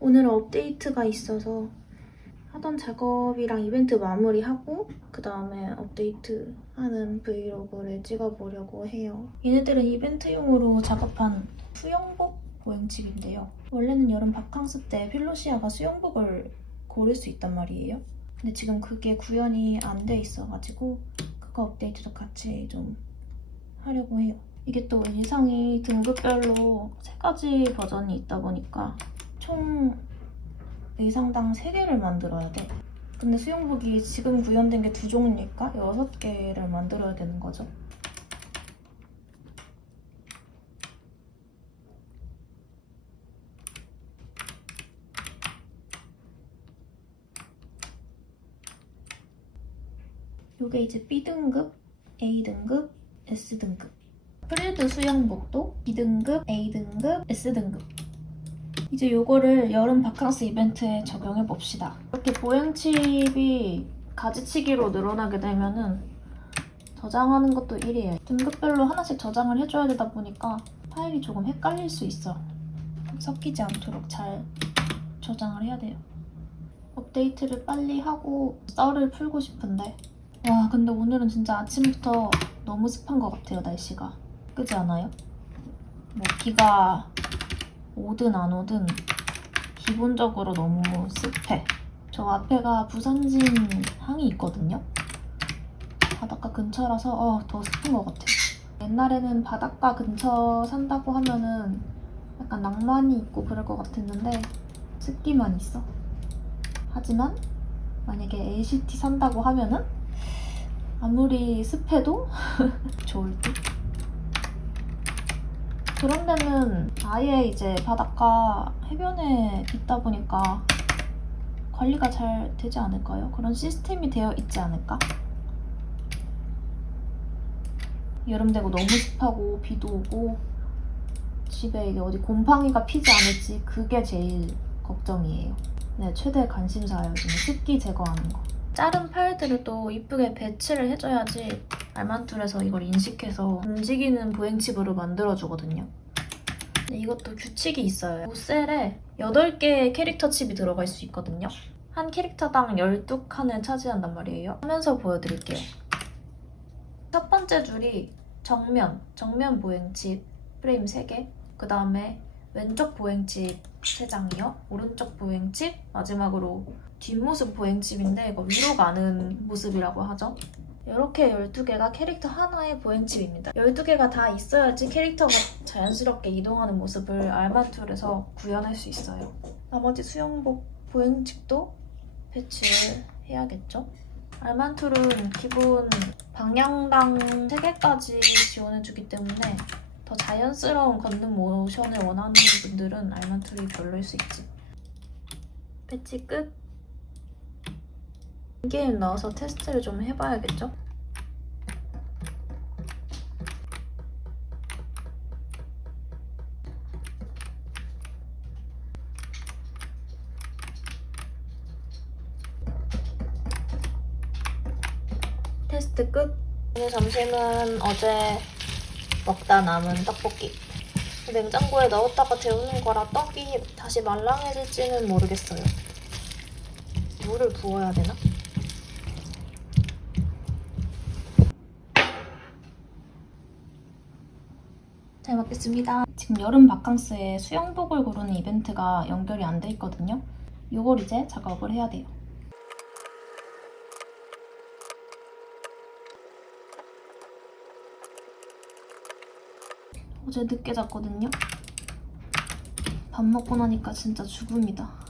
오늘은 업데이트가 있어서 하던 작업이랑 이벤트 마무리하고 그 다음에 업데이트 하는 브이로그를 찍어보려고 해요. 얘네들은 이벤트용으로 작업한 수영복 보행집인데요. 원래는 여름 바캉스 때 필로시아가 수영복을 고를 수 있단 말이에요. 근데 지금 그게 구현이 안 돼 있어가지고 그거 업데이트도 같이 좀 하려고 해요. 이게 또 의상이 등급별로 세 가지 버전이 있다 보니까 총 의상당 3개를 만들어야 돼. 근데 수영복이 지금 구현된 게 두 종류니까 6개를 만들어야 되는 거죠. 요게 이제 B등급, A등급, S등급. 프릴드 수영복도 B등급, A등급, S등급. 이제 요거를 여름 바캉스 이벤트에 적용해 봅시다. 이렇게 보행칩이 가지치기로 늘어나게 되면은 저장하는 것도 일이에요. 등급별로 하나씩 저장을 해줘야 되다 보니까 파일이 조금 헷갈릴 수 있어. 섞이지 않도록 잘 저장을 해야 돼요. 업데이트를 빨리 하고 썰을 풀고 싶은데 와 근데 오늘은 진짜 아침부터 너무 습한 것 같아요 날씨가 그지 않아요? 뭐 비가 오든 안 오든 기본적으로 너무 습해. 저 앞에가 부산진 항이 있거든요. 바닷가 근처라서 어, 더 습한 것 같아요. 옛날에는 바닷가 근처 산다고 하면은 약간 낭만이 있고 그럴 것 같았는데 습기만 있어. 하지만 만약에 LCT 산다고 하면은 아무리 습해도 좋을 듯. 그런 데는 아예 이제 바닷가 해변에 있다 보니까 관리가 잘 되지 않을까요? 그런 시스템이 되어 있지 않을까? 여름 되고 너무 습하고 비도 오고 집에 이게 어디 곰팡이가 피지 않을지 그게 제일 걱정이에요. 네, 최대 관심사예요. 지금 습기 제거하는 거. 자른 파일들을 또 이쁘게 배치를 해줘야지 알만툴에서 이걸 인식해서 움직이는 보행칩으로 만들어주거든요. 이것도 규칙이 있어요. 셀에 8개의 캐릭터 칩이 들어갈 수 있거든요. 한 캐릭터당 12칸을 차지한단 말이에요. 하면서 보여드릴게요. 첫 번째 줄이 정면, 정면 보행칩 프레임 3개. 그 다음에 왼쪽 보행칩 3장이요. 오른쪽 보행칩, 마지막으로 뒷모습 보행칩인데 이거 위로 가는 모습이라고 하죠. 이렇게 12개가 캐릭터 하나의 보행칩입니다. 12개가 다 있어야지 캐릭터가 자연스럽게 이동하는 모습을 알마툴에서 구현할 수 있어요. 나머지 수영복 보행칩도 배치를 해야겠죠? 알만툴은 기본 방향당 3개까지 지원해주기 때문에 더 자연스러운 걷는 모션을 원하는 분들은 알만툴이 별로일 수 있지. 배치 끝! 게임 넣어서 테스트를 좀 해봐야겠죠? 테스트 끝! 오늘 점심은 어제 먹다 남은 떡볶이. 냉장고에 넣었다가 데우는 거라 떡이 다시 말랑해질지는 모르겠어요. 물을 부어야 되나? 잘 먹겠습니다. 지금 여름 바캉스에 수영복을 고르는 이벤트가 연결이 안 돼 있거든요. 이걸 이제 작업을 해야 돼요. 어제 늦게 잤거든요. 밥 먹고 나니까 진짜 죽음이다.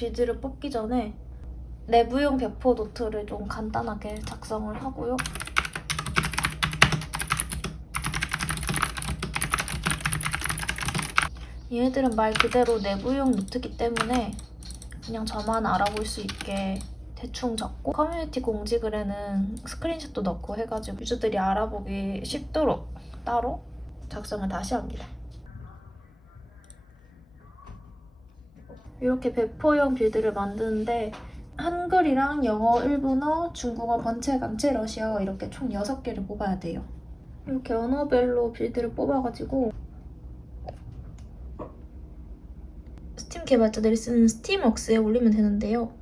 비즈를 뽑기 전에 내부용 배포 노트를 좀 간단하게 작성을 하고요. 얘네들은 말 그대로 내부용 노트기 때문에 그냥 저만 알아볼 수 있게 대충 적고 커뮤니티 공지글에는 스크린샷도 넣고 해가지고 유저들이 알아보기 쉽도록 따로 작성을 다시 합니다. 이렇게 배포형 빌드를 만드는데 한글이랑 영어, 일본어, 중국어, 번체, 간체, 러시아어 이렇게 총 6개를 뽑아야 돼요. 이렇게 언어별로 빌드를 뽑아가지고 스팀 개발자들이 쓰는 스팀웍스에 올리면 되는데요.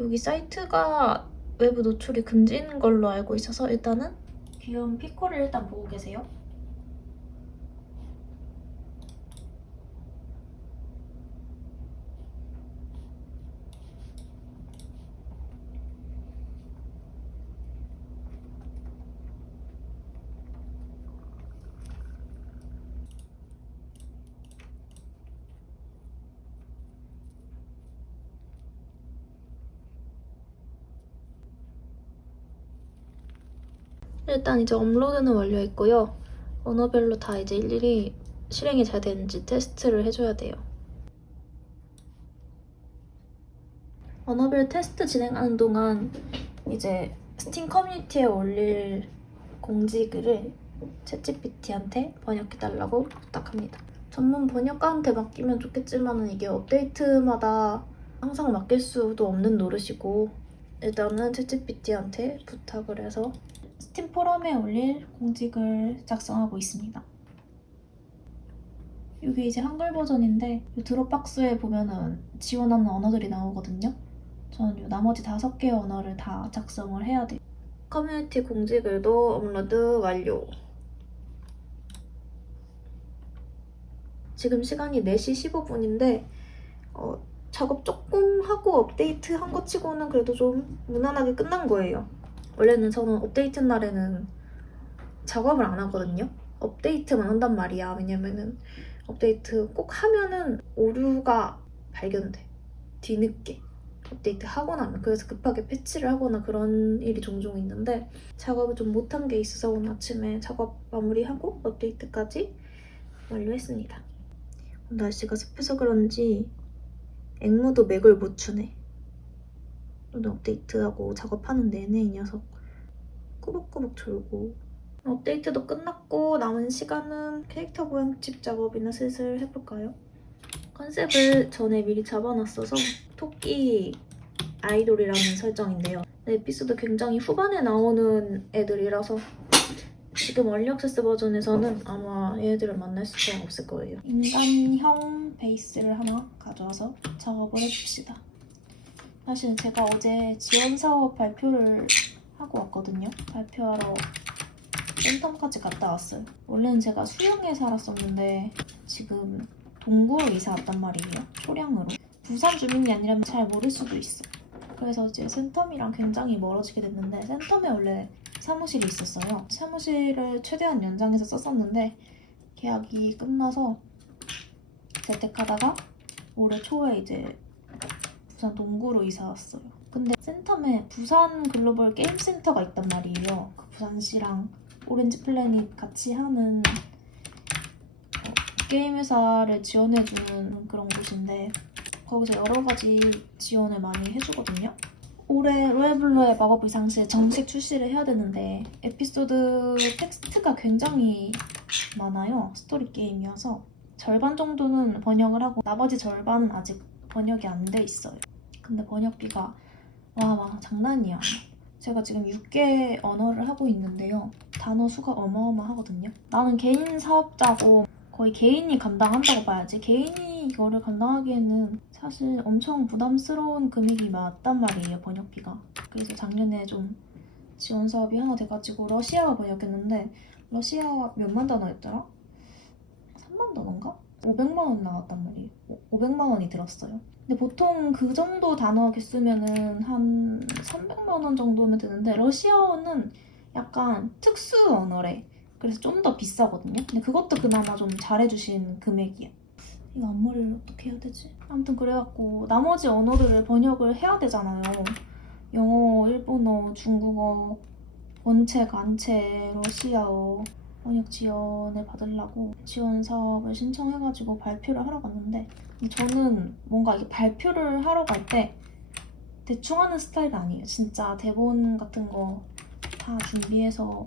여기 사이트가 외부 노출이 금지인 걸로 알고 있어서 일단은 귀여운 피코를 일단 보고 계세요. 일단 이제 업로드는 완료했고요. 언어별로 다 이제 일일이 실행이 잘 되는지 테스트를 해줘야 돼요. 언어별 테스트 진행하는 동안 이제 스팀 커뮤니티에 올릴 공지글을 챗GPT한테 번역해달라고 부탁합니다. 전문 번역가한테 맡기면 좋겠지만 이게 업데이트마다 항상 맡길 수도 없는 노릇이고 일단은 챗GPT한테 부탁을 해서 스팀 포럼에 올릴 공직을 작성하고 있습니다. 이게 이제 한글 버전인데 이 드롭박스에 보면은 지원하는 언어들이 나오거든요. 저는 이 나머지 다섯 개의 언어를 다 작성을 해야 돼요. 커뮤니티 공지글도 업로드 완료. 지금 시간이 4시 15분인데 어, 작업 조금 하고 업데이트 한 것 치고는 그래도 좀 무난하게 끝난 거예요. 원래는 저는 업데이트 날에는 작업을 안 하거든요. 업데이트만 한단 말이야. 왜냐면은 업데이트 꼭 하면은 오류가 발견돼. 뒤늦게. 업데이트 하고 나면. 그래서 급하게 패치를 하거나 그런 일이 종종 있는데 작업을 좀 못한 게 있어서 오늘 아침에 작업 마무리하고 업데이트까지 완료했습니다. 날씨가 습해서 그런지 앵무도 맥을 못 추네. 오늘 업데이트하고 작업하는 내내 이 녀석 꾸벅꾸벅 졸고 업데이트도 끝났고 남은 시간은 캐릭터 모양집 작업이나 슬슬 해볼까요? 컨셉을 전에 미리 잡아놨어서 토끼 아이돌이라는 설정인데요. 네, 에피소드 굉장히 후반에 나오는 애들이라서 지금 얼리 액세스 버전에서는 아마 얘들을 만날 수가 없을 거예요. 인간형 베이스를 하나 가져와서 작업을 해줍시다. 사실 제가 어제 지원 사업 발표를 하고 왔거든요. 발표하러 센텀까지 갔다 왔어요. 원래는 제가 수영에 살았었는데 지금 동구로 이사 왔단 말이에요. 초량으로. 부산 주민이 아니라면 잘 모를 수도 있어. 그래서 이제 센텀이랑 굉장히 멀어지게 됐는데 센텀에 원래 사무실이 있었어요. 사무실을 최대한 연장해서 썼었는데 계약이 끝나서 재택하다가 올해 초에 이제 부산 동구로 이사 왔어요. 근데 센텀에 부산 글로벌 게임 센터가 있단 말이에요. 그 부산시랑 오렌지 플래닛 같이 하는 어, 게임 회사를 지원해주는 그런 곳인데 거기서 여러 가지 지원을 많이 해주거든요. 올해 로에블러의 마법 이상시에 정식 출시를 해야 되는데 에피소드 텍스트가 굉장히 많아요. 스토리 게임이어서 절반 정도는 번역을 하고 나머지 절반은 아직 번역이 안 돼 있어요. 근데 번역비가 와, 와 장난이야. 제가 지금 6개 언어를 하고 있는데요. 단어 수가 어마어마하거든요. 나는 개인 사업자고 거의 개인이 감당한다고 봐야지. 개인이 이거를 감당하기에는 사실 엄청 부담스러운 금액이 맞단 말이에요, 번역비가. 그래서 작년에 좀 지원 사업이 하나 돼가지고 러시아어 번역했는데 러시아어 몇만 단어였더라? 3만 단어인가? 500만 원 나왔단 말이에요. 500만 원이 들었어요. 근데 보통 그 정도 단어 개수면은 한 300만 원 정도면 되는데 러시아어는 약간 특수 언어래. 그래서 좀 더 비싸거든요. 근데 그것도 그나마 좀 잘해주신 금액이야. 이거 앞머리를 어떻게 해야 되지? 아무튼 그래갖고 나머지 언어들을 번역을 해야 되잖아요. 영어, 일본어, 중국어, 원체, 간체, 러시아어 번역 지원을 받으려고 지원 사업을 신청해가지고 발표를 하러 갔는데 저는 뭔가 이게 발표를 하러 갈 때 대충 하는 스타일 아니에요. 진짜 대본 같은 거 다 준비해서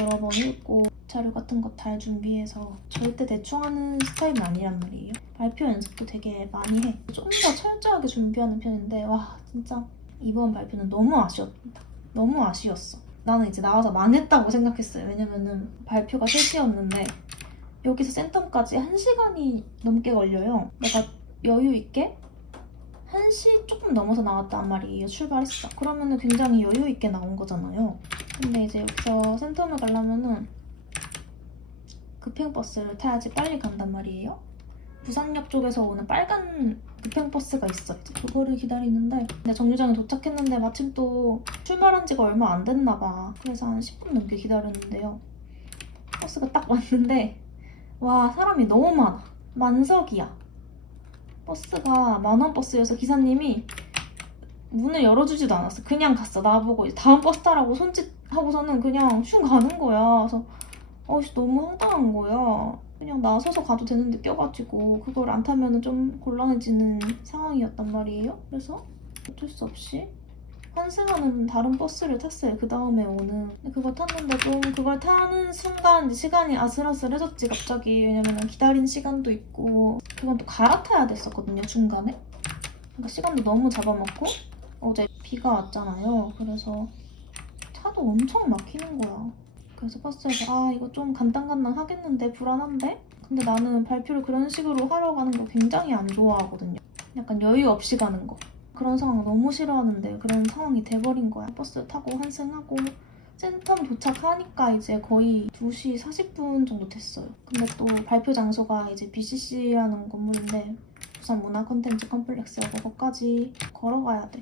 여러 번 읽고 자료 같은 거 잘 준비해서 절대 대충 하는 스타일은 아니란 말이에요. 발표 연습도 되게 많이 해. 좀 더 철저하게 준비하는 편인데 와 진짜 이번 발표는 너무 아쉬웠다. 너무 아쉬웠어. 나는 이제 나와서 망했다고 생각했어요. 왜냐면은 발표가 3시였는데 여기서 센텀까지 1시간이 넘게 걸려요. 내가 여유 있게 1시 조금 넘어서 나왔단 말이에요. 출발했어. 그러면은 굉장히 여유 있게 나온 거잖아요. 근데 이제 여기서 센텀을 가려면은 급행버스를 타야지 빨리 간단 말이에요. 부산역 쪽에서 오는 빨간 급행버스가 있어. 이제 그거를 기다리는데 근데 정류장에 도착했는데 마침 또 출발한 지가 얼마 안 됐나 봐. 그래서 한 10분 넘게 기다렸는데요. 버스가 딱 왔는데 와 사람이 너무 많아. 만석이야. 버스가 만원 버스여서 기사님이 문을 열어주지도 않았어. 그냥 갔어. 나보고 다음 버스 타라고 손짓하고서는 그냥 슝 가는 거야. 그래서 어씨 너무 황당한 거야. 그냥 나서서 가도 되는데 껴가지고 그걸 안 타면은 좀 곤란해지는 상황이었단 말이에요. 그래서 어쩔 수 없이 환승하는 다른 버스를 탔어요. 그 다음에 오는. 그거 탔는데 좀 그걸 타는 순간 시간이 아슬아슬해졌지 갑자기. 왜냐면 기다린 시간도 있고 그건 또 갈아타야 됐었거든요 중간에. 그러니까 시간도 너무 잡아먹고 어제 비가 왔잖아요. 그래서 차도 엄청 막히는 거야. 그래서 버스에서 아 이거 좀 간당간당 하겠는데 불안한데? 근데 나는 발표를 그런 식으로 하러 가는 거 굉장히 안 좋아하거든요. 약간 여유 없이 가는 거. 그런 상황 너무 싫어하는데 그런 상황이 돼버린 거야. 버스 타고 환승하고 센텀 도착하니까 이제 거의 2시 40분 정도 됐어요. 근데 또 발표 장소가 이제 BCC라는 건물인데 부산 문화 콘텐츠 컴플렉스라고 거기까지 걸어가야 돼.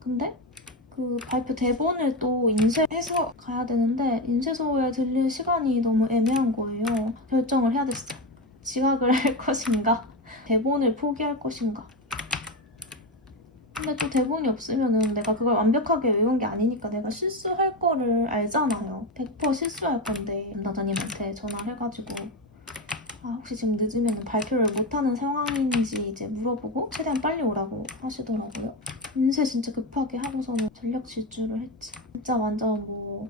근데 그 발표 대본을 또 인쇄해서 가야 되는데 인쇄소에 들릴 시간이 너무 애매한 거예요. 결정을 해야 됐어. 지각을 할 것인가? 대본을 포기할 것인가? 근데 또 대본이 없으면은 내가 그걸 완벽하게 외운 게 아니니까 내가 실수할 거를 알잖아요. 100% 실수할 건데 담당자님한테 전화해가지고 아 혹시 지금 늦으면 발표를 못하는 상황인지 이제 물어보고 최대한 빨리 오라고 하시더라고요. 인쇄 진짜 급하게 하고서는 전력 질주를 했지. 진짜 완전 뭐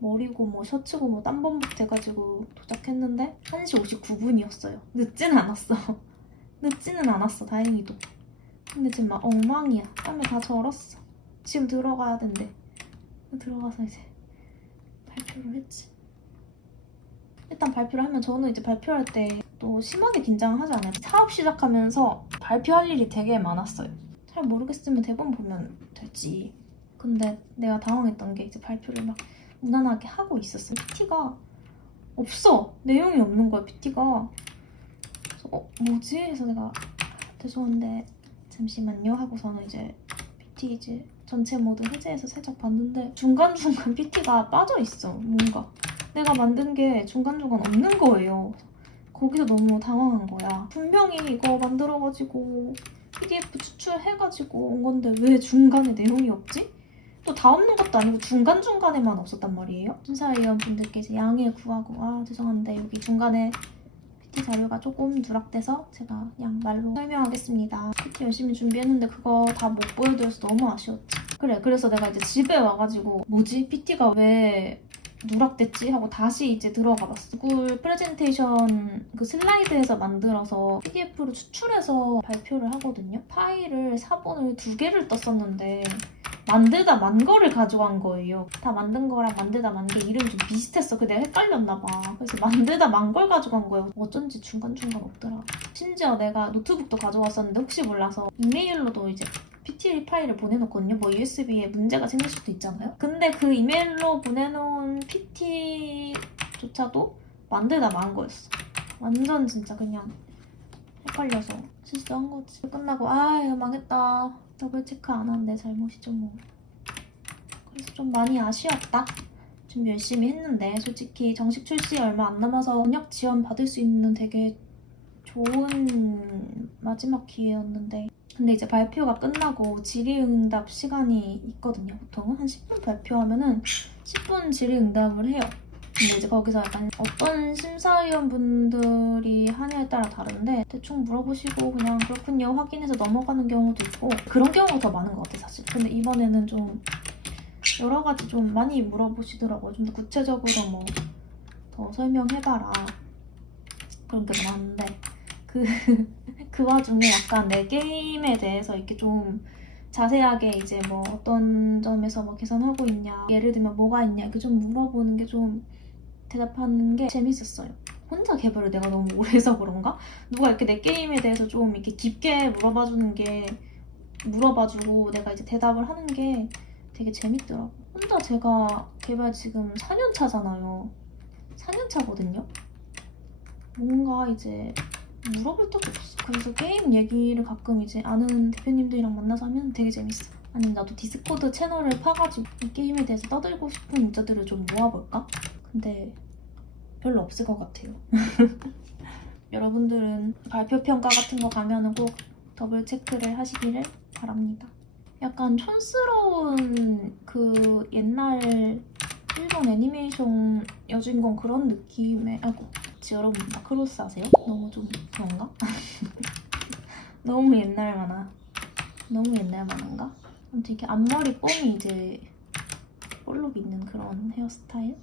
머리고 뭐 셔츠고 뭐 땀범벅 돼가지고 도착했는데 1시 59분이었어요. 늦진 않았어. 늦지는 않았어 다행히도. 근데 지금 막 엉망이야. 땀에 다 절었어. 지금 들어가야 된대. 들어가서 이제 발표를 했지. 일단 발표를 하면 저는 이제 발표할 때 또 심하게 긴장하지 않아요. 사업 시작하면서 발표할 일이 되게 많았어요. 잘 모르겠으면 대본 보면 되지. 근데 내가 당황했던 게 이제 발표를 막 무난하게 하고 있었어. PT가 없어. 내용이 없는 거야, PT가. 그래서 어, 뭐지? 해서 내가 죄송한데 잠시만요 하고서는 이제 PT 이제 전체 모드 해제해서 살짝 봤는데 중간중간 PT가 빠져 있어 뭔가 내가 만든 게 중간중간 없는 거예요 거기서 너무 당황한 거야 분명히 이거 만들어가지고 PDF 추출해가지고 온 건데 왜 중간에 내용이 없지? 또 다 없는 것도 아니고 중간중간에만 없었단 말이에요 심사위원분들께 양해 구하고 아 죄송한데 여기 중간에 PT 자료가 조금 누락돼서 제가 그냥 말로 설명하겠습니다. PT 열심히 준비했는데 그거 다 못 보여드려서 너무 아쉬웠지. 그래, 그래서 내가 이제 집에 와가지고 뭐지? PT가 왜 누락됐지? 하고 다시 이제 들어가 봤어. 구글 프레젠테이션 그 슬라이드에서 만들어서 PDF로 추출해서 발표를 하거든요. 파일을 4번을 두 개를 떴었는데 만들다 만 거를 가져간 거예요. 다 만든 거랑 만들다 만 게 이름이 좀 비슷했어. 그 내가 헷갈렸나 봐. 그래서 만들다 만 걸 가져간 거예요. 어쩐지 중간중간 없더라. 심지어 내가 노트북도 가져왔었는데 혹시 몰라서 이메일로도 이제 PT 파일을 보내놓거든요. 뭐 USB에 문제가 생길 수도 있잖아요. 근데 그 이메일로 보내놓은 PT조차도 만들다 만 거였어. 완전 진짜 그냥 헷갈려서 실수한 거지. 끝나고 아 이거 망했다. 더블 체크 안 한 내 잘못이죠 뭐. 그래서 좀 많이 아쉬웠다. 준비 열심히 했는데 솔직히 정식 출시 얼마 안 남아서 번역 지원 받을 수 있는 되게 좋은 마지막 기회였는데 근데 이제 발표가 끝나고 질의응답 시간이 있거든요. 보통은 한 10분 발표하면은 10분 질의응답을 해요. 근데 이제 거기서 약간 어떤 심사위원분들이 하냐에 따라 다른데 대충 물어보시고 그냥 그렇군요 확인해서 넘어가는 경우도 있고 그런 경우가 더 많은 것 같아 사실. 근데 이번에는 좀 여러 가지 좀 많이 물어보시더라고요. 좀 더 구체적으로 뭐 더 설명해봐라 그런 게 많은데 그, 그 와중에 약간 내 게임에 대해서 이렇게 좀 자세하게 이제 뭐 어떤 점에서 뭐 개선하고 있냐 예를 들면 뭐가 있냐 이렇게 좀 물어보는 게 좀 대답하는 게 재밌었어요. 혼자 개발을 내가 너무 오래 해서 그런가? 누가 이렇게 내 게임에 대해서 좀 이렇게 깊게 물어봐주는 게 물어봐주고 내가 이제 대답을 하는 게 되게 재밌더라고. 혼자 제가 개발 지금 4년 차잖아요. 4년 차거든요. 뭔가 이제 물어볼 적이 없어. 그래서 게임 얘기를 가끔 이제 아는 대표님들이랑 만나서 하면 되게 재밌어. 아니면 나도 디스코드 채널을 파가지고 이 게임에 대해서 떠들고 싶은 유저들을 좀 모아볼까? 근데 별로 없을 것 같아요. 여러분들은 발표 평가 같은 거 가면은 꼭 더블 체크를 하시기를 바랍니다. 약간 촌스러운 그 옛날 일본 애니메이션 여주인공 그런 느낌의 아이고 혹시 여러분 마크로스 아세요? 너무 좀 그런가? 너무 옛날 만화 너무 옛날 만화인가? 아무튼 이렇게 앞머리 뽕이 이제 볼록 있는 그런 헤어스타일?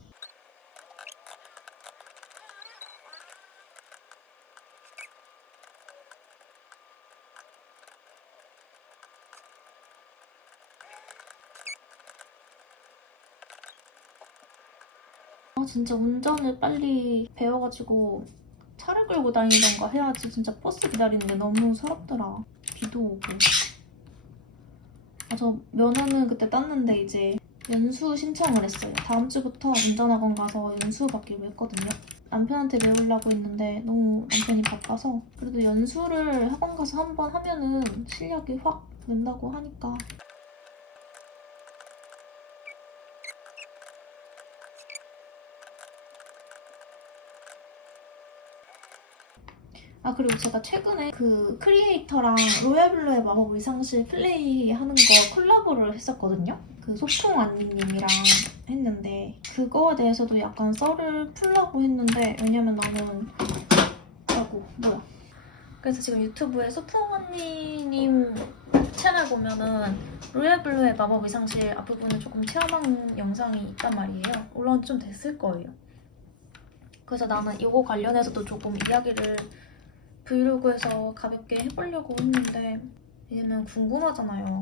아 진짜 운전을 빨리 배워가지고 차를 끌고 다니던가 해야지 진짜 버스 기다리는데 너무 서럽더라. 비도 오고. 아, 저 면허는 그때 땄는데 이제 연수 신청을 했어요. 다음 주부터 운전학원 가서 연수 받기로 했거든요. 남편한테 배우려고 했는데 너무 남편이 바빠서 그래도 연수를 학원 가서 한 번 하면은 실력이 확 는다고 하니까 아 그리고 제가 최근에 그 크리에이터랑 로얄블루의 마법 의상실 플레이 하는 거 콜라보를 했었거든요. 그 소풍 언니님이랑 했는데 그거에 대해서도 약간 썰을 풀려고 했는데 왜냐면 나는 아이고 뭐야 그래서 지금 유튜브에 소풍 언니님 채널 보면은 로얄블루의 마법 의상실 앞부분을 조금 체험한 영상이 있단 말이에요. 올라온 지 좀 됐을 거예요. 그래서 나는 이거 관련해서도 조금 이야기를 브이로그에서 가볍게 해보려고 했는데 왜냐면 궁금하잖아요.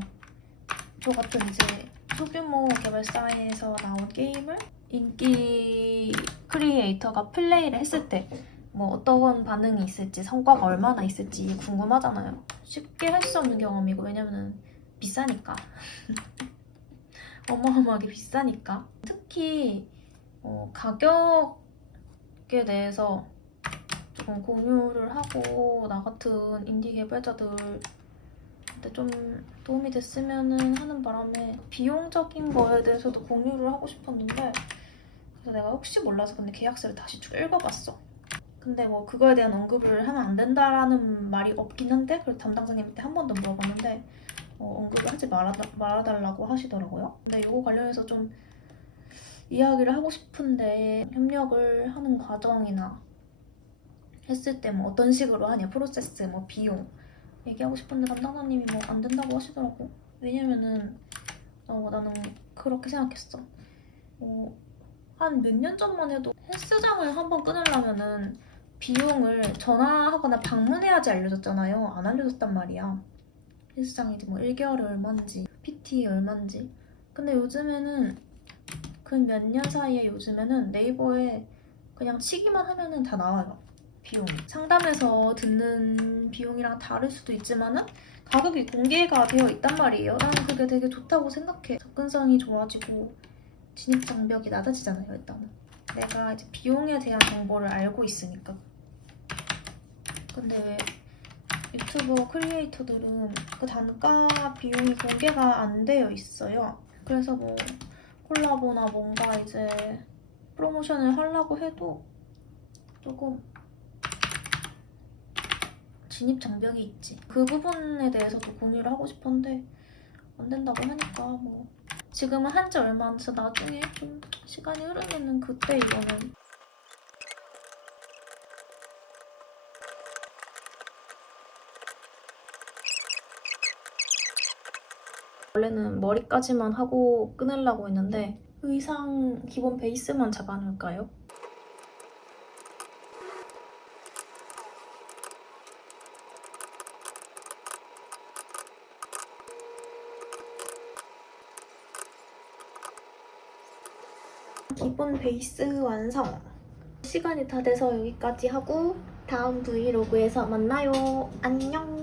저 같은 이제 소규모 개발사에서 나온 게임을 인기 크리에이터가 플레이를 했을 때 뭐 어떤 반응이 있을지 성과가 얼마나 있을지 궁금하잖아요. 쉽게 할 수 없는 경험이고 왜냐면 비싸니까 어마어마하게 비싸니까 특히 어, 가격에 대해서 조금 공유를 하고 나 같은 인디 개발자들한테 좀 도움이 됐으면 하는 바람에 비용적인 거에 대해서도 공유를 하고 싶었는데 그래서 내가 혹시 몰라서 근데 계약서를 다시 쭉 읽어봤어. 근데 뭐 그거에 대한 언급을 하면 안 된다라는 말이 없긴 한데 그래서 담당자님한테 한 번 더 물어봤는데 어, 언급을 하지 말아, 말아달라고 하시더라고요. 근데 이거 관련해서 좀 이야기를 하고 싶은데 협력을 하는 과정이나 했을 때 뭐 어떤 식으로 하냐 프로세스 뭐 비용. 얘기하고 싶은데 담당자님이 뭐 안 된다고 하시더라고. 왜냐면은 어, 나는 그렇게 생각했어. 어, 한몇 년 전만 해도 헬스장을 한번 끊으려면은 비용을 전화하거나 방문해야지 알려줬잖아요. 안 알려줬단 말이야. 헬스장이 뭐 1개월에 얼마인지 PT 얼마인지. 근데 요즘에는 그 몇 년 사이에 요즘에는 네이버에 그냥 치기만 하면은 다 나와요 비용이 상담에서 듣는 비용이랑 다를 수도 있지만은 가격이 공개가 되어 있단 말이에요. 나는 그게 되게 좋다고 생각해. 접근성이 좋아지고 진입 장벽이 낮아지잖아요. 일단은 내가 이제 비용에 대한 정보를 알고 있으니까. 근데 왜 유튜버 크리에이터들은 그 단가 비용이 공개가 안 되어 있어요. 그래서 뭐 콜라보나 뭔가 이제 프로모션을 하려고 해도 조금 진입 장벽이 있지. 그 부분에 대해서도 공유를 하고 싶은데 안 된다고 하니까 뭐 지금은 한 지 얼마 안 돼서 나중에 좀 시간이 흐르면은 그때 이거는 원래는 머리까지만 하고 끊으려고 했는데 의상 기본 베이스만 잡아놓을까요? 기본 베이스 완성. 시간이 다 돼서 여기까지 하고 다음 브이로그에서 만나요. 안녕.